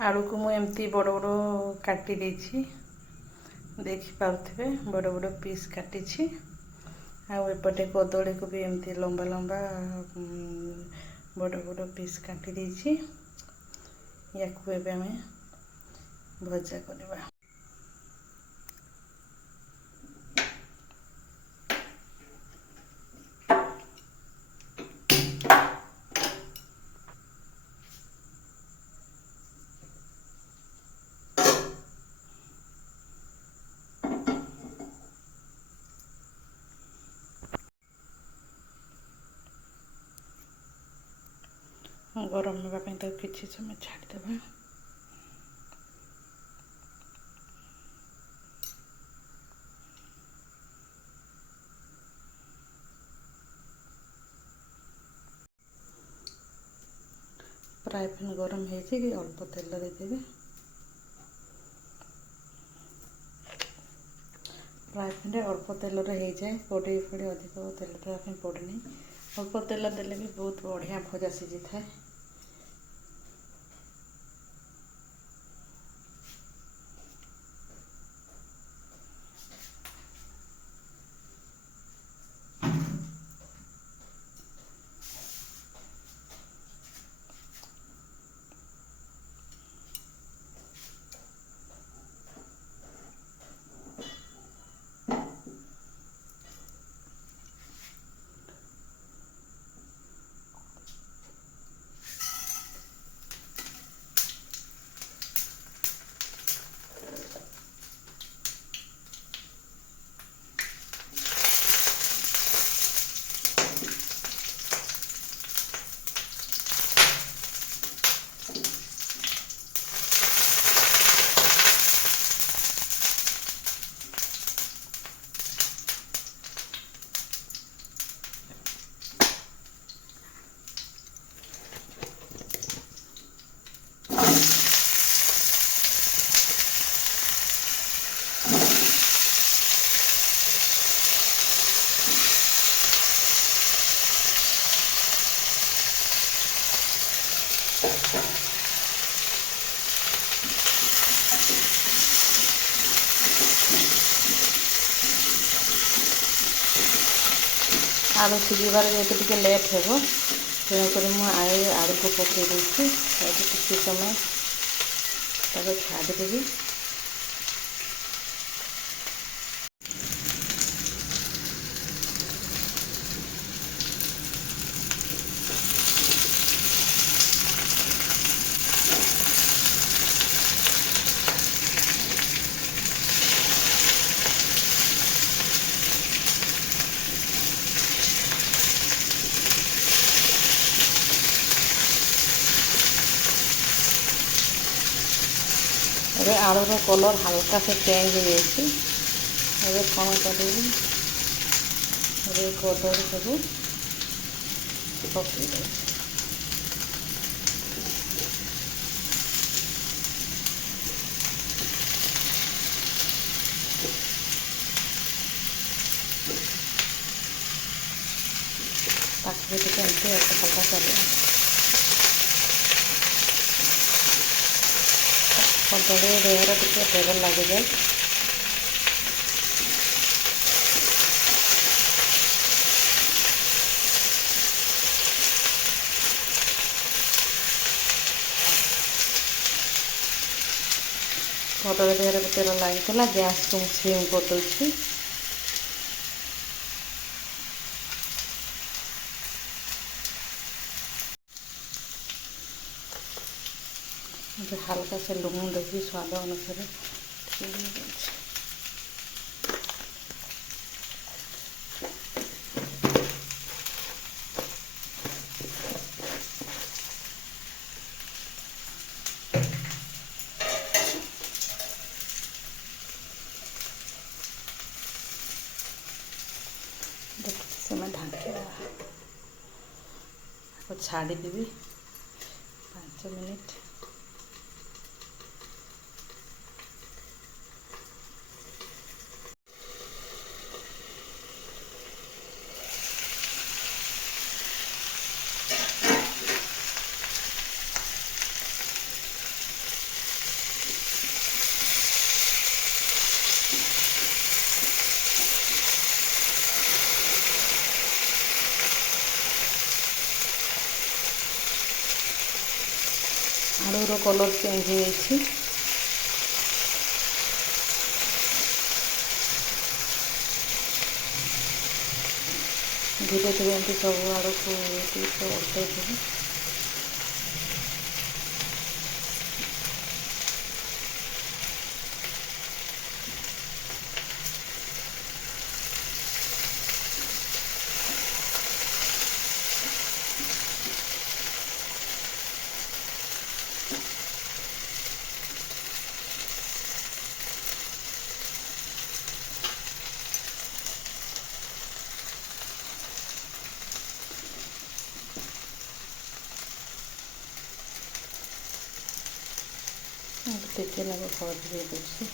आलू को मुझे एमती बड़ बड़ काटी देछि देखि पाउथिबे बड़ बड़ पीस काटी आउपटे कदली को भी एमती लंबा लंबा बड़ बड़ पीस काटी देछि याकू एबे हमें भजा करबा। गरम होगापी तो किसी समय छाड़देवा। फ्राए पैन गरम हो अल्प तेल देदेवी। फ्राए पैन अल्प तेल हो जाए कड़े फड़े अधिक तेल देवाई पड़े अल्प तेल देले भी बहुत बढ़िया भजा सीझी थाए। आलू सिझीबार जेहेतु लेट हो तेणुक आलू को पकई देती किसी समय छाड़देवी। अरे आलूर कलर हल्का से चेंज हो जाए कौन करी कदली सब पकई दे। ताकि एमती हल्का चलिए कदली देहर टे तेल लग जाए। कदली देहर तेल लगी गैस को स्लिम कर दूसरी। हल्का से लुण देवी स्वाद अनुसार समय ढाँकी छाड़देवी 5 मिनिट। ଆଳୁର କଲର୍ ଚେଞ୍ଜ ହେଇଯାଇଛି। ଧୀରେ ଧୀରେ ଏମିତି ସବୁ ଆଡ଼କୁ ଟିକେ ଓଲଟେଇଦେବି। ଟିକେ ନାକୁ ହଳଦୀ ଦେଇ ଦେଉଛି।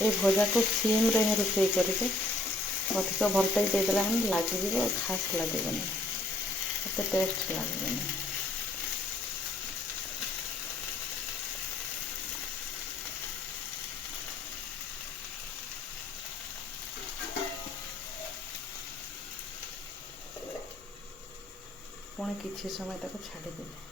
এই ଭଜାକୁ ସିମ୍ରେ ହିଁ ରୋଷେଇ କରିବେ। ଅଧିକ ଭଲଟାଇ ଦେଇଦେଲା ମାନେ ଲାଗିଯିବ, ଖାସ୍ ଲାଗିବନି, ଏତେ ଟେଷ୍ଟ ଲାଗିବନି। ପୁଣି କିଛି ସମୟ ତାକୁ ଛାଡ଼ିଦେବେ।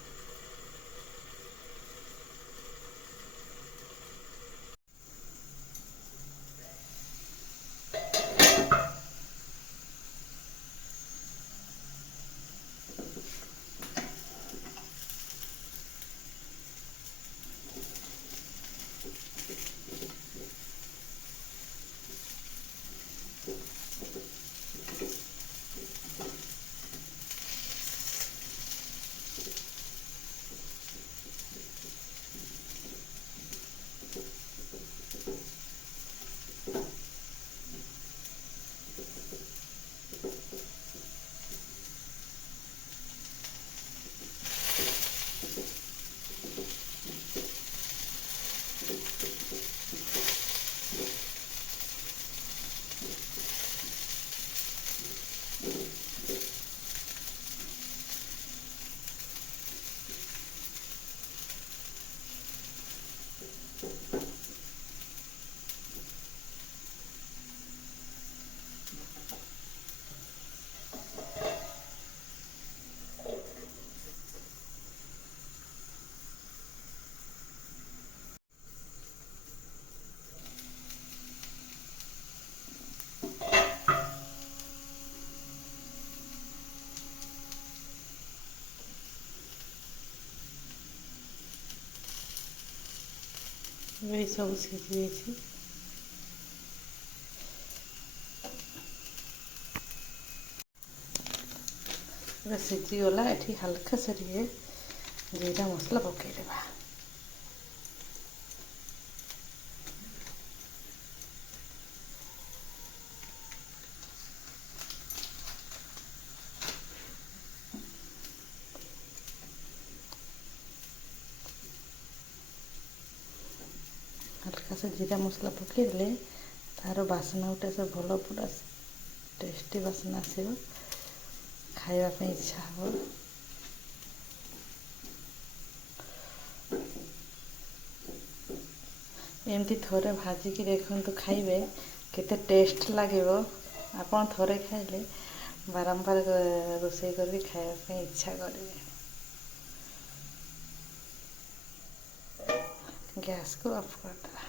এই ସବୁ ସିଝି ଯାଇଛି। ପୁରା ସିଝିଗଲା। ଏଠି ହାଲକା ସେ ଟିକେ ଜିରା ମସଲା ପକାଇଦେବା। ହାଲକା ସେ ଜିରା ମସଲା ପକାଇଦେଲେ ତାର ବାସ୍ନା ଗୋଟେ ସେ ଭଲ ପୁରା ଟେଷ୍ଟି ବାସ୍ନା ଆସିବ, ଖାଇବା ପାଇଁ ଇଚ୍ଛା ହେବ। ଏମିତି ଥରେ ଭାଜିକି ଦେଖନ୍ତୁ, ଖାଇବେ କେତେ ଟେଷ୍ଟ ଲାଗିବ। ଆପଣ ଥରେ ଖାଇଲେ ବାରମ୍ବାର ରୋଷେଇ କରିକି ଖାଇବା ପାଇଁ ଇଚ୍ଛା କରିବେ। ଗ୍ୟାସ୍କୁ ଅଫ୍ କରିଦେବା।